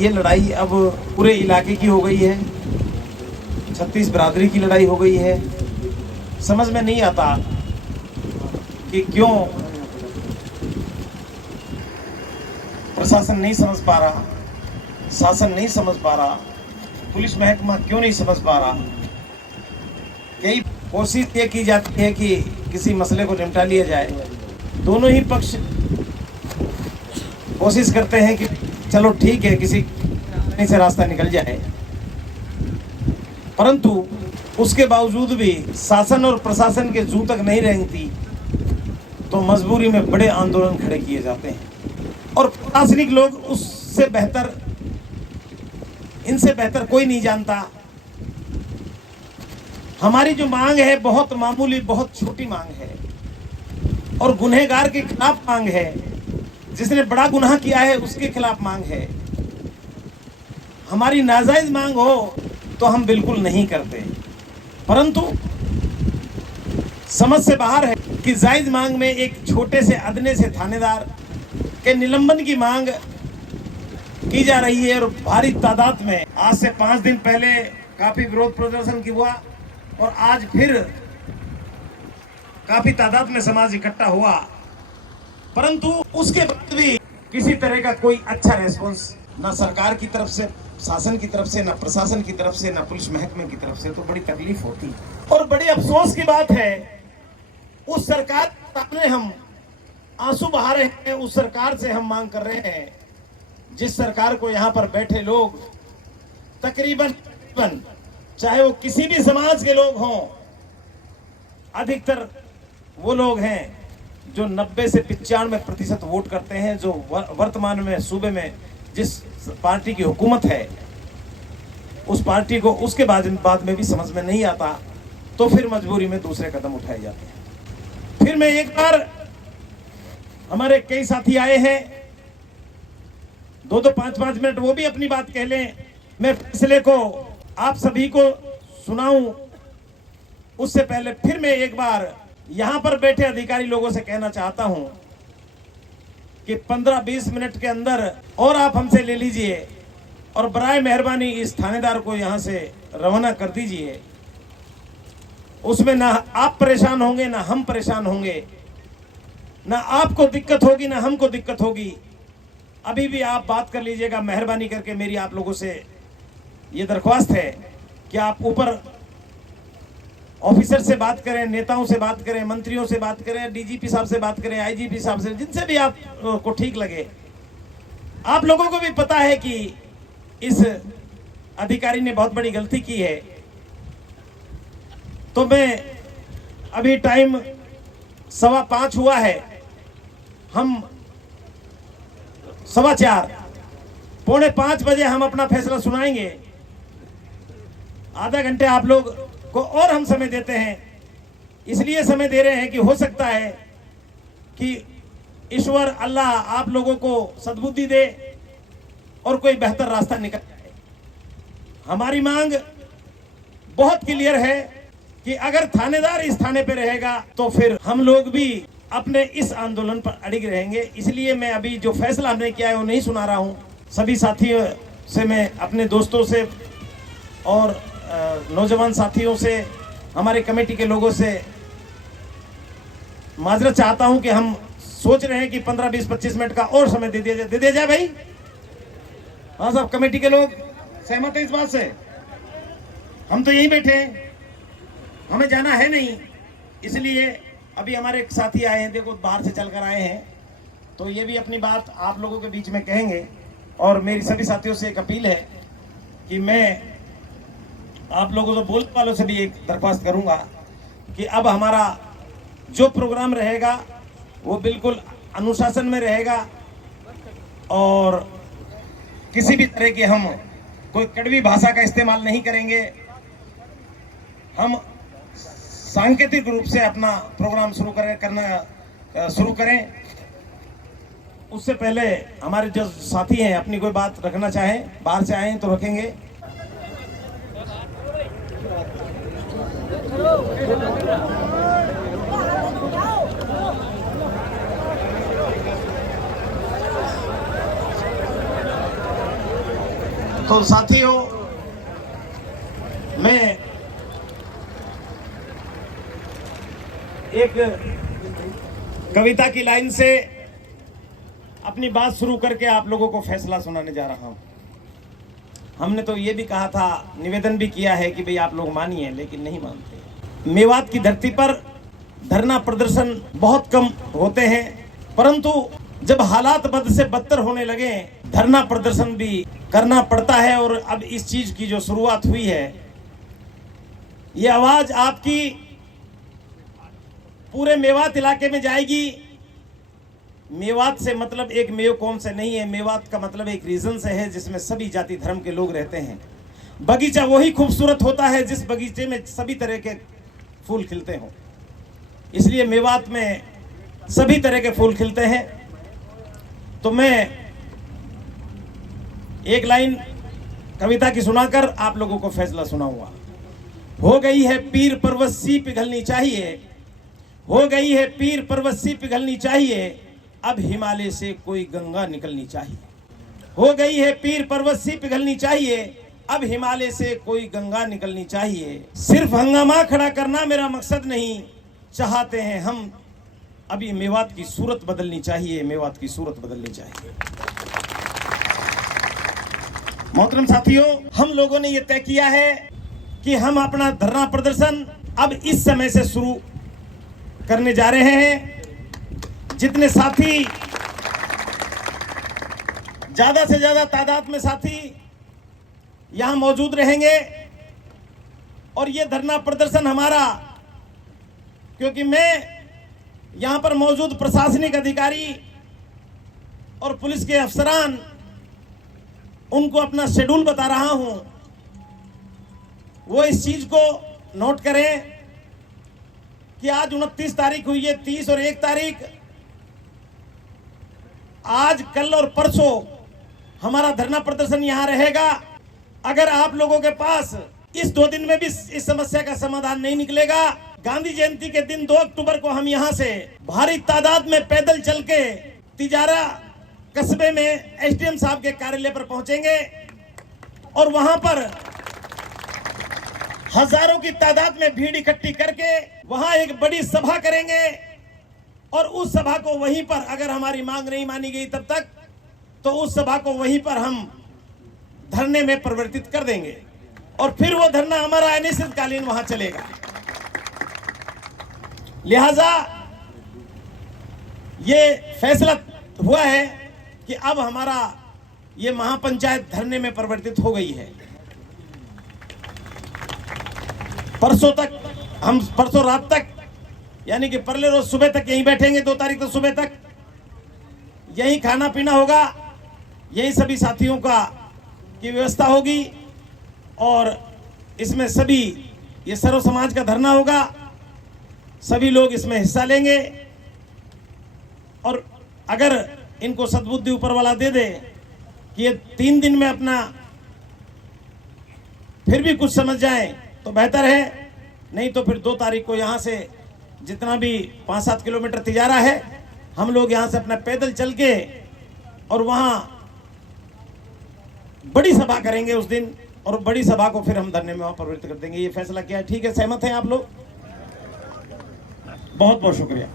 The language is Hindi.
ये लड़ाई अब पूरे इलाके की हो गई है, 36 बिरादरी की लड़ाई हो गई है। समझ में नहीं आता कि क्यों प्रशासन नहीं समझ पा रहा, शासन नहीं समझ पा रहा, पुलिस महकमा क्यों नहीं समझ पा रहा। कई कोशिश ये की जाती है कि किसी मसले को निपटा लिया जाए। दोनों ही पक्ष कोशिश करते हैं कि चलो ठीक है, किसी से रास्ता निकल जाए, परंतु उसके बावजूद भी शासन और प्रशासन के जू तक नहीं रेंगती तो मजबूरी में बड़े आंदोलन खड़े किए जाते हैं। और प्रशासनिक लोग उससे बेहतर, इनसे बेहतर कोई नहीं जानता। हमारी जो मांग है बहुत मामूली, बहुत छोटी मांग है और गुनहगार के खिलाफ मांग है। जिसने बड़ा गुनाह किया है उसके खिलाफ मांग है। हमारी नाजायज मांग हो तो हम बिल्कुल नहीं करते, परंतु समझ से बाहर है कि जायज मांग में एक छोटे से अदने से थानेदार के निलंबन की मांग की जा रही है। और भारी तादाद में आज से 5 दिन पहले काफी विरोध प्रदर्शन की हुआ और आज फिर काफी तादाद में समाज इकट्ठा हुआ, परंतु उसके बाद भी किसी तरह का कोई अच्छा रेस्पॉन्स ना सरकार की तरफ से, शासन की तरफ से, ना प्रशासन की तरफ से, ना पुलिस महकमे की तरफ से। तो बड़ी तकलीफ होती है और बड़ी अफसोस की बात है, उस सरकार के सामने हम आंसू बहा रहे हैं। उस सरकार से हम मांग कर रहे हैं जिस सरकार को यहाँ पर बैठे लोग तकरीबन चाहे वो किसी भी समाज के लोग हों, अधिकतर वो लोग हैं जो 90 से 95% वोट करते हैं। जो वर्तमान में सूबे में जिस पार्टी की हुकूमत है उस पार्टी को उसके बाद में भी समझ में नहीं आता तो फिर मजबूरी में दूसरे कदम उठाए जाते हैं। फिर मैं एक बार, हमारे कई साथी आए हैं, 2-2, 5-5 मिनट वो भी अपनी बात कह लें, मैं फैसले को आप सभी को सुनाऊं। उससे पहले फिर मैं एक बार यहां पर बैठे अधिकारी लोगों से कहना चाहता हूं कि 15-20 मिनट के अंदर और आप हमसे ले लीजिए और बराए मेहरबानी इस थानेदार को यहां से रवाना कर दीजिए। उसमें ना आप परेशान होंगे, ना हम परेशान होंगे, ना आपको दिक्कत होगी, ना हमको दिक्कत होगी। अभी भी आप बात कर लीजिएगा। मेहरबानी करके मेरी आप लोगों से ये दरख्वास्त है कि आप ऊपर ऑफिसर से बात करें, नेताओं से बात करें, मंत्रियों से बात करें, डीजीपी साहब से बात करें, आईजीपी साहब से, जिनसे भी आप को ठीक लगे। आप लोगों को भी पता है कि इस अधिकारी ने बहुत बड़ी गलती की है। तो मैं अभी टाइम 4:15 हुआ है, हम 4:15, 4:45 बजे हम अपना फैसला सुनाएंगे। आधा घंटे आप लोग को और हम समय देते हैं। इसलिए समय दे रहे हैं कि हो सकता है कि ईश्वर अल्लाह आप लोगों को सद्बुद्धि दे और कोई बेहतर रास्ता निकल जाए। हमारी मांग बहुत क्लियर है कि अगर थानेदार इस थाने पे रहेगा तो फिर हम लोग भी अपने इस आंदोलन पर अड़िग रहेंगे। इसलिए मैं अभी जो फैसला हमने किया है वो नहीं सुना रहा हूं। सभी साथियों से, मैं अपने दोस्तों से और नौजवान साथियों से, हमारे कमेटी के लोगों से माजरत चाहता हूं कि हम सोच रहे हैं कि 15, 20, 25 मिनट का और समय दे दिया जाए भाई। हाँ साहब, कमेटी के लोग सहमत हैं इस बात से? हम तो यहीं बैठे हैं, हमें जाना है नहीं। इसलिए अभी हमारे एक साथी आए हैं, देखो बाहर से चलकर आए हैं, तो ये भी अपनी बात आप लोगों के बीच में कहेंगे। और मेरी सभी साथियों से एक अपील है कि मैं आप लोगों से, बोलने वालों से भी एक दरख्वास्त करूंगा कि अब हमारा जो प्रोग्राम रहेगा वो बिल्कुल अनुशासन में रहेगा और किसी भी तरह की हम कोई कड़वी भाषा का इस्तेमाल नहीं करेंगे। हम सांकेतिक रूप से अपना प्रोग्राम शुरू करें। उससे पहले हमारे जो साथी हैं अपनी कोई बात रखना चाहें, बाहर से आए तो रखेंगे। तो साथियों, मैं एक कविता की लाइन से अपनी बात शुरू करके आप लोगों को फैसला सुनाने जा रहा हूं। हमने तो ये भी कहा था, निवेदन भी किया है कि भाई आप लोग मानिए, लेकिन नहीं मानते। मेवात की धरती पर धरना प्रदर्शन बहुत कम होते हैं, परंतु जब हालात बद से बदतर होने लगे, धरना प्रदर्शन भी करना पड़ता है। और अब इस चीज की जो शुरुआत हुई है, ये आवाज आपकी पूरे मेवात इलाके में जाएगी। मेवात से मतलब एक मेयो कौम से नहीं है, मेवात का मतलब एक रीजन से है जिसमें सभी जाति धर्म के लोग रहते हैं। बगीचा वही खूबसूरत होता है जिस बगीचे में सभी तरह के फूल खिलते हों, इसलिए मेवात में सभी तरह के फूल खिलते हैं। तो मैं एक लाइन कविता की सुनाकर आप लोगों को फैसला सुनाऊंगा। हो गई है पीर पर्वत सी पिघलनी चाहिए, हो गई है पीर पर्वत सी पिघलनी चाहिए, अब हिमालय से कोई गंगा निकलनी चाहिए। हो गई है पीर पर्वत सी पिघलनी चाहिए, अब हिमालय से कोई गंगा निकलनी चाहिए। सिर्फ हंगामा खड़ा करना मेरा मकसद नहीं, चाहते हैं हम अभी मेवात की सूरत बदलनी चाहिए, मेवात की सूरत बदलनी चाहिए। मोहतरम साथियों, हम लोगों ने यह तय किया है कि हम अपना धरना प्रदर्शन अब इस समय से शुरू करने जा रहे हैं। जितने साथी, ज्यादा से ज्यादा तादाद में साथी यहां मौजूद रहेंगे, और ये धरना प्रदर्शन हमारा, क्योंकि मैं यहां पर मौजूद प्रशासनिक अधिकारी और पुलिस के अफसरान, उनको अपना शेड्यूल बता रहा हूं, वो इस चीज को नोट करें कि आज 29 तारीख हुई है, 30 और 1 तारीख, आज कल और परसों हमारा धरना प्रदर्शन यहां रहेगा। अगर आप लोगों के पास इस 2 दिन में भी इस समस्या का समाधान नहीं निकलेगा, गांधी जयंती के दिन 2 अक्टूबर को हम यहां से भारी तादाद में पैदल चल के तिजारा कस्बे में एसडीएम साहब के कार्यालय पर पहुंचेंगे, और वहां पर हजारों की तादाद में भीड़ इकट्ठी करके वहां एक बड़ी सभा करेंगे। और उस सभा को वहीं पर, अगर हमारी मांग नहीं मानी गई तब तक, तो उस सभा को वहीं पर हम धरने में परिवर्तित कर देंगे, और फिर वो धरना हमारा अनिश्चितकालीन वहां चलेगा। लिहाजा ये फैसला हुआ है कि अब हमारा ये महापंचायत धरने में परिवर्तित हो गई है। परसों तक हम, परसों रात तक, यानी कि परले रोज सुबह तक यहीं बैठेंगे। 2 तारीख तक सुबह तक यहीं खाना पीना होगा, यहीं सभी साथियों की व्यवस्था होगी, और इसमें सभी, ये सर्व समाज का धरना होगा, सभी लोग इसमें हिस्सा लेंगे। और अगर इनको सद्बुद्धि ऊपर वाला दे दे कि ये 3 दिन में अपना फिर भी कुछ समझ जाए तो बेहतर है, नहीं तो फिर 2 तारीख को यहां से जितना भी 5-7 किलोमीटर तिजारा है, हम लोग यहां से अपना पैदल चल के और वहां बड़ी सभा करेंगे उस दिन, और बड़ी सभा को फिर हम धरने में वहां परिवर्तित कर देंगे। ये फैसला किया है, ठीक है? सहमत हैं आप लोग? बहुत बहुत शुक्रिया।